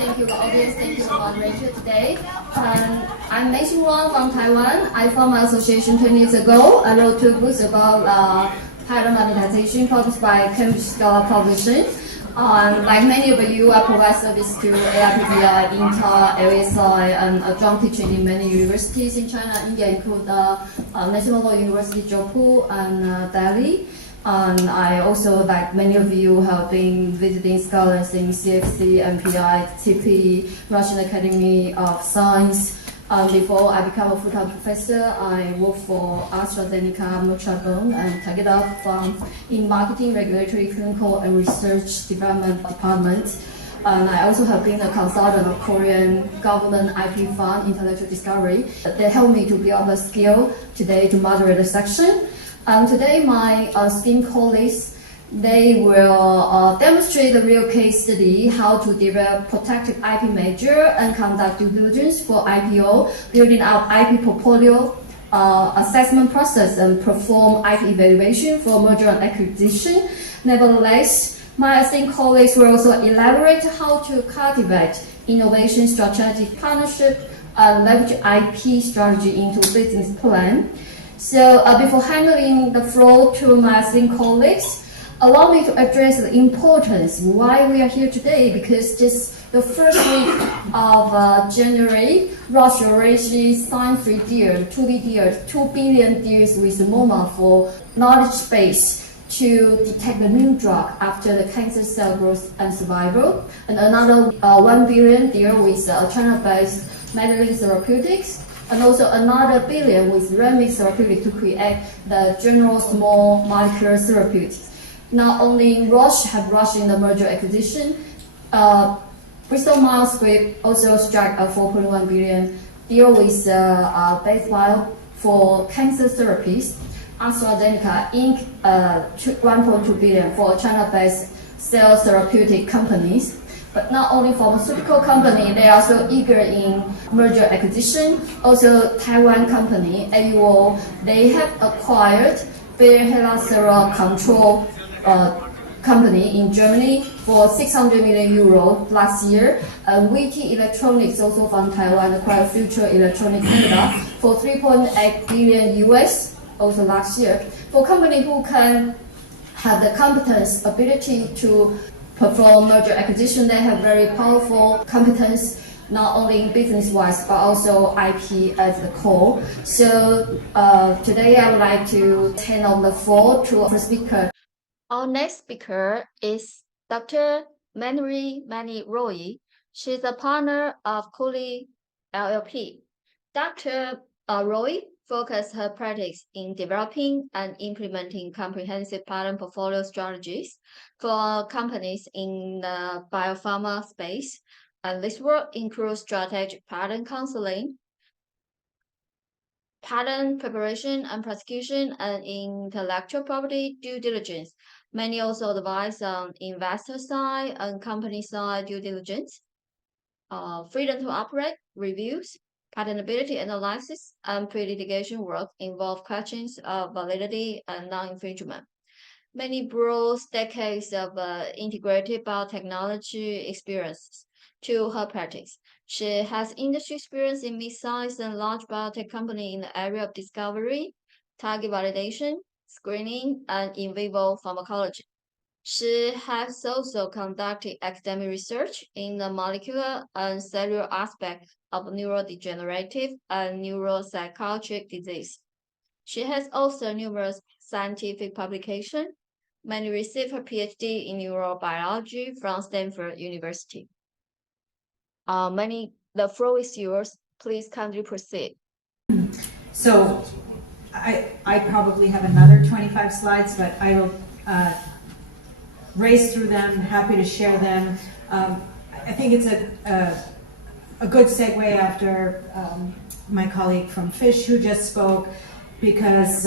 Thank you, audience. Thank you, moderator today. I'm Mei-Hsin from Taiwan. I formed my association 20 years ago. I wrote 2 books about patent monetization published by Cambridge Scholar Publishing. Like many of you, I provide service to AIPPI, Intel, LSI, and adjunct teaching in many universities in China and India, including National Law University, Jaipur, and Delhi. And I also, like many of you, have been visiting scholars in CFC, MPI, TP, Russian Academy of Science. Before I became a full-time professor, I worked for AstraZeneca, Merck and Takeda in marketing, regulatory, clinical, and research development department. And I also have been a consultant of Korean government IP fund, intellectual discovery. They helped me to build a skill today to moderate the section. Today, my esteemed colleagues, they will demonstrate the real case study how to develop protected IP measure and conduct due diligence for IPO, building up IP portfolio assessment process and perform IP evaluation for merger and acquisition. Nevertheless, my esteemed colleagues will also elaborate how to cultivate innovation strategic partnership and leverage IP strategy into business plan. So before handing the floor to my esteemed colleagues, allow me to address the importance why we are here today, because just the first week of January, Roche already signed 3 deals, 2D deals, 2 billion deals with MoMA for knowledge space to detect the new drug after the cancer cell growth and survival, and another 1 billion deal with China-based Madhuri Therapeutics, and also another billion with Remix Therapeutics to create the general small molecular therapeutics. Not only Roche have rushed in the merger acquisition, Bristol Myers Squibb also struck a 4.1 billion deal with Base Bio for cancer therapies. AstraZeneca Inc. 1.2 billion for China-based cell therapeutic companies. But not only pharmaceutical company, they are also eager in merger acquisition. Also, Taiwan company, AUO, they have acquired Bayer Helacera Control company in Germany for 600 million euro last year. WT Electronics, also from Taiwan, acquired Future Electronics Canada for 3.8 billion US, also last year. For company who can have the competence, ability to perform merger acquisition, they have very powerful competence, not only business-wise, but also IP as the core. So today I would like to turn over the floor to our speaker. Our next speaker is Dr. Madhuri. She's a partner of Cooley LLP. Dr. Roy focused her practice in developing and implementing comprehensive patent portfolio strategies for companies in the biopharma space. And this work includes strategic patent counseling, patent preparation and prosecution, and intellectual property due diligence. Many also advise on investor side and company side due diligence, freedom to operate, reviews, patentability analysis, and pre-litigation work involve questions of validity and non-infringement. Many broad decades of integrated biotechnology experience to her practice. She has industry experience in mid-sized and large biotech companies in the area of discovery, target validation, screening, and in vivo pharmacology. She has also conducted academic research in the molecular and cellular aspect of neurodegenerative and neuropsychiatric disease. She has also numerous scientific publications. Many received her PhD in neurobiology from Stanford University. The floor is yours. Please kindly proceed. So I probably have another 25 slides, but I will race through them, happy to share them. I think it's a good segue after my colleague from Fish who just spoke, because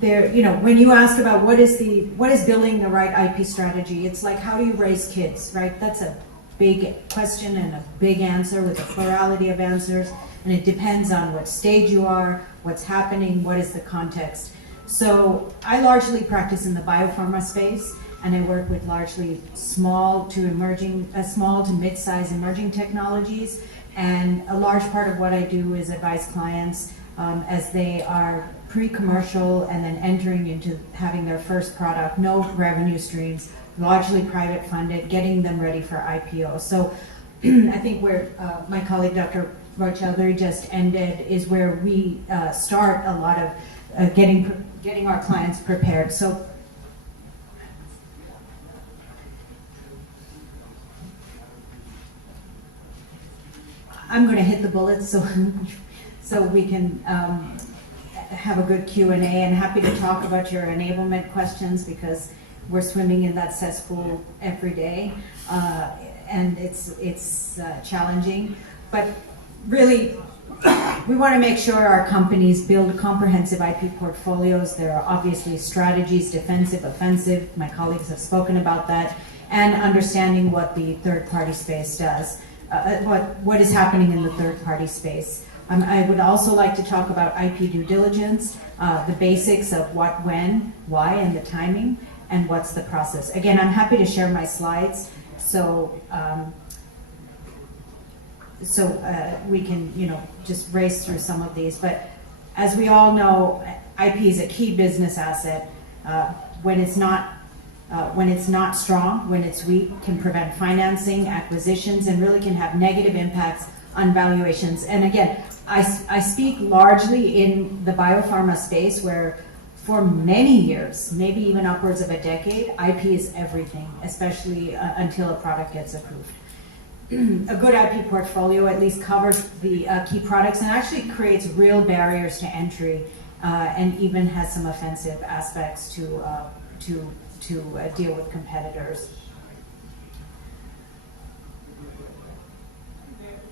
when you ask about what is building the right IP strategy, it's like, how do you raise kids, right? That's a big question and a big answer with a plurality of answers, and it depends on what stage you are, what's happening, what is the context. So I largely practice in the biopharma space, and I work with largely small to mid-size emerging technologies. And a large part of what I do is advise clients as they are pre-commercial and then entering into having their first product, no revenue streams, largely private funded, getting them ready for IPO. So I think where my colleague Dr. Roy-Chaudhuri just ended is where we start a lot of getting our clients prepared. So I'm going to hit the bullets so we can have a good Q&A, and happy to talk about your enablement questions because we're swimming in that cesspool every day, and it's challenging. But really, we want to make sure our companies build comprehensive IP portfolios. There are obviously strategies, defensive, offensive. My colleagues have spoken about that, and understanding what the third-party space does. What is happening in the third-party space. I would also like to talk about IP due diligence, the basics of what, when, why, and the timing, and what's the process. Again, I'm happy to share my slides, so we can, just race through some of these. But as we all know, IP is a key business asset. When it's not strong, when it's weak, can prevent financing, acquisitions, and really can have negative impacts on valuations. And again, I speak largely in the biopharma space where for many years, maybe even upwards of a decade, IP is everything, especially until a product gets approved. A good IP portfolio at least covers the key products and actually creates real barriers to entry and even has some offensive aspects to deal with competitors.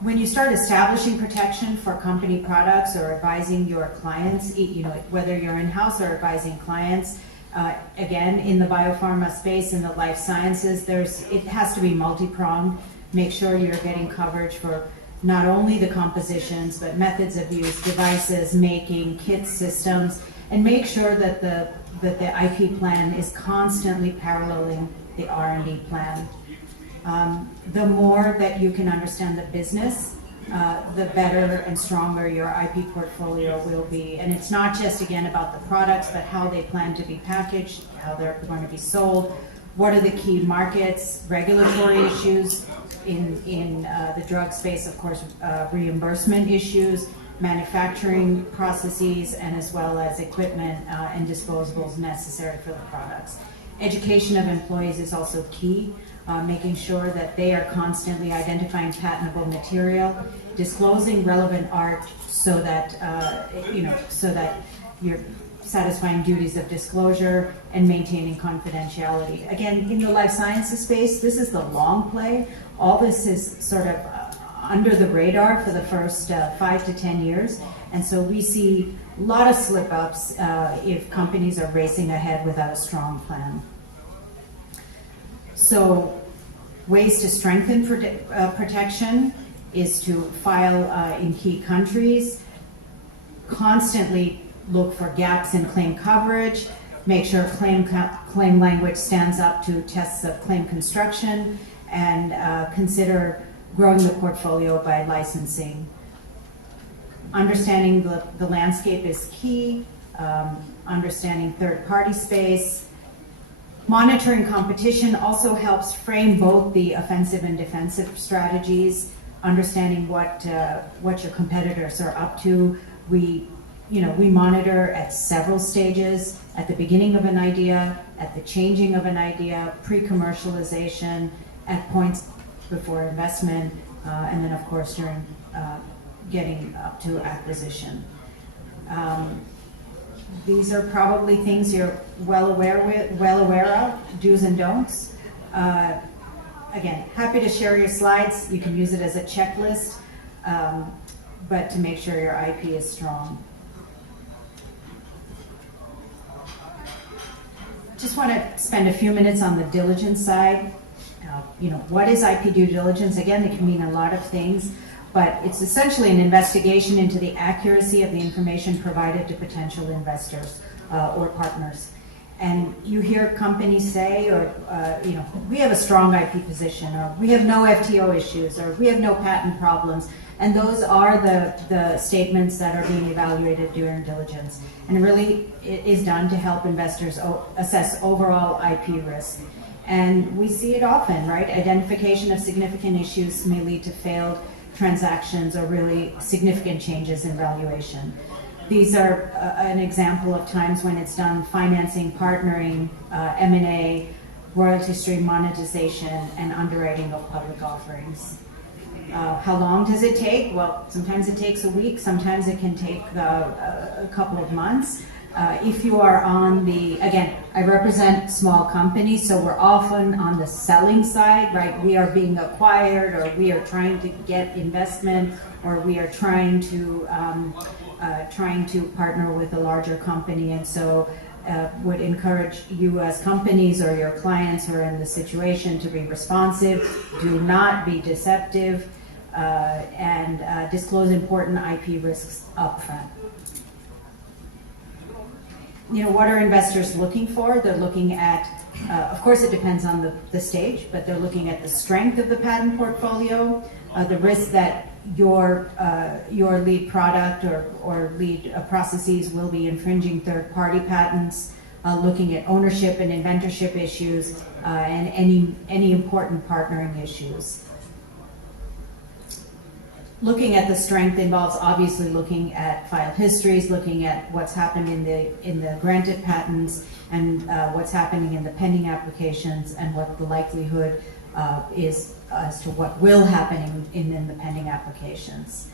When you start establishing protection for company products or advising your clients, whether you're in-house or advising clients, again, in the biopharma space, in the life sciences, it has to be multi-pronged. Make sure you're getting coverage for not only the compositions, but methods of use, devices, making, kits, systems, and make sure that the IP plan is constantly paralleling the R&D plan. The more that you can understand the business, the better and stronger your IP portfolio will be. And it's not just, again, about the products, but how they plan to be packaged, how they're going to be sold, what are the key markets, regulatory issues in the drug space, of course, reimbursement issues, manufacturing processes, and as well as equipment and disposables necessary for the products. Education of employees is also key, making sure that they are constantly identifying patentable material, disclosing relevant art so that so that you're satisfying duties of disclosure and maintaining confidentiality. Again, in the life sciences space, this is the long play. All this is sort of under the radar for the first 5 to 10 years. And so we see a lot of slip-ups if companies are racing ahead without a strong plan. So ways to strengthen protection is to file in key countries, constantly look for gaps in claim coverage, make sure claim language stands up to tests of claim construction, and consider growing the portfolio by licensing. Understanding the landscape is key, understanding third-party space. Monitoring competition also helps frame both the offensive and defensive strategies, understanding what your competitors are up to. We monitor at several stages, at the beginning of an idea, at the changing of an idea, pre-commercialization, at points before investment, and then of course during getting up to acquisition. These are probably things you're well aware of, do's and don'ts. Again, happy to share your slides. You can use it as a checklist, but to make sure your IP is strong. Just want to spend a few minutes on the diligence side. What is IP due diligence? Again, it can mean a lot of things, but it's essentially an investigation into the accuracy of the information provided to potential investors. or partners. And you hear companies say, or we have a strong IP position, or we have no FTO issues, or we have no patent problems. And those are the statements that are being evaluated during diligence. And it really is done to help investors assess overall IP risk. And we see it often, right? Identification of significant issues may lead to failed transactions or really significant changes in valuation. These are an example of times when it's done: financing, partnering, M&A, royalty stream monetization, and underwriting of public offerings. How long does it take? Well, sometimes it takes a week, sometimes it can take a couple of months. If you are on the, again, I represent small companies, so we're often on the selling side, right? We are being acquired, or we are trying to get investment, or we are trying to partner with a larger company. And so would encourage you as companies or your clients who are in the situation to be responsive, do not be deceptive, and disclose important IP risks upfront. What are investors looking for? They're looking at, of course it depends on the stage, but they're looking at the strength of the patent portfolio, the risk that your lead product or lead processes will be infringing third-party patents, looking at ownership and inventorship issues, and any important partnering issues. Looking at the strength involves obviously looking at file histories, looking at what's happened in the granted patents, and what's happening in the pending applications, and what the likelihood is as to what will happen in the pending applications.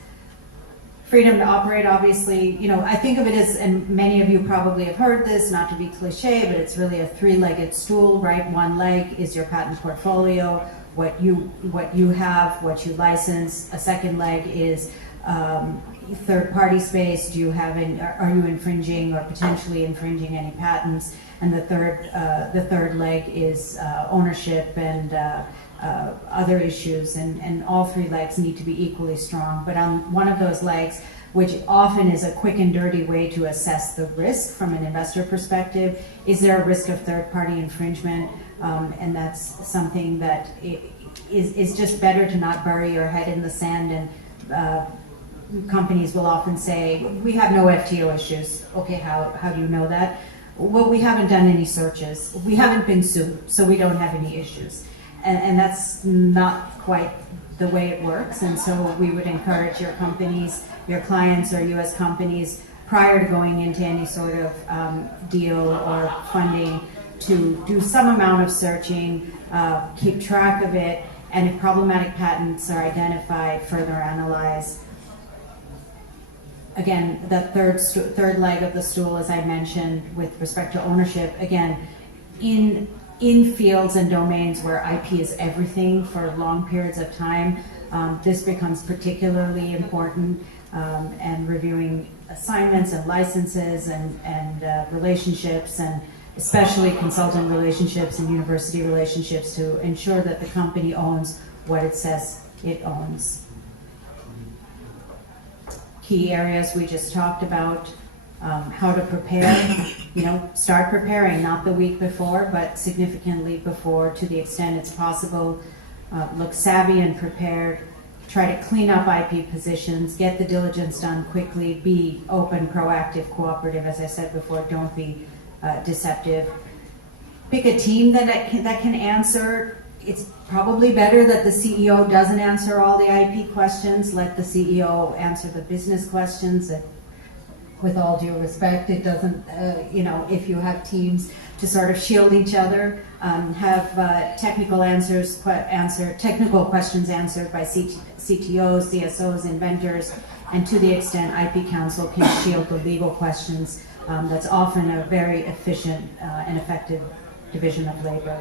Freedom to operate, obviously, I think of it as, and many of you probably have heard this, not to be cliche, but it's really a three-legged stool, right? One leg is your patent portfolio, what you have, what you license. A second leg is third-party space. Are you infringing or potentially infringing any patents? And the third leg is ownership and other issues, and all three legs need to be equally strong. But on one of those legs, which often is a quick and dirty way to assess the risk from an investor perspective, is there a risk of third-party infringement? And that's something that is just better to not bury your head in the sand. And companies will often say, we have no FTO issues. Okay, how do you know that? Well, we haven't done any searches. We haven't been sued, so we don't have any issues. And that's not quite the way it works. And so we would encourage your companies, your clients, or U.S. companies, prior to going into any sort of deal or funding, to do some amount of searching, keep track of it, and if problematic patents are identified, further analyze. Again, the third leg of the stool, as I mentioned, with respect to ownership, again, in fields and domains where IP is everything for long periods of time, this becomes particularly important, and reviewing assignments and licenses and relationships, and especially consultant relationships and university relationships, to ensure that the company owns what it says it owns. Key areas we just talked about, how to prepare, start preparing, not the week before, but significantly before, to the extent it's possible. Look savvy and prepared. Try to clean up IP positions, get the diligence done quickly, be open, proactive, cooperative. As I said before, don't be deceptive. Pick a team that can answer. It's probably better that the CEO doesn't answer all the IP questions. Let the CEO answer the business questions. With all due respect, it doesn't, if you have teams to sort of shield each other, have technical questions answered by CTOs, CSOs, inventors, and to the extent IP counsel can shield the legal questions. That's often a very efficient and effective division of labor.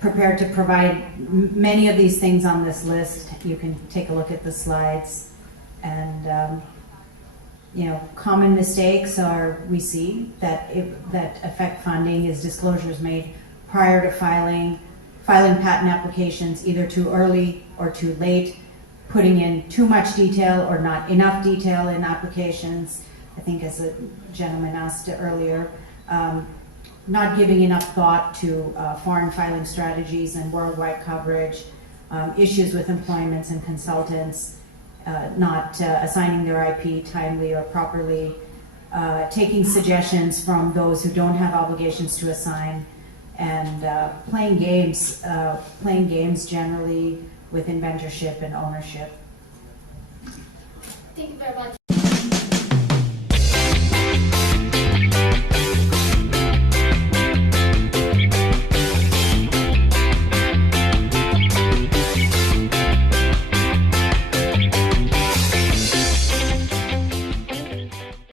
Prepared to provide many of these things on this list. You can take a look at the slides. And common mistakes we see that affect funding is disclosures made prior to filing patent applications, either too early or too late, putting in too much detail or not enough detail in applications, I think as the gentleman asked earlier, not giving enough thought to foreign filing strategies and worldwide coverage, issues with employments and consultants, not assigning their IP timely or properly, taking suggestions from those who don't have obligations to assign, and playing games generally with inventorship and ownership. Thank you very much.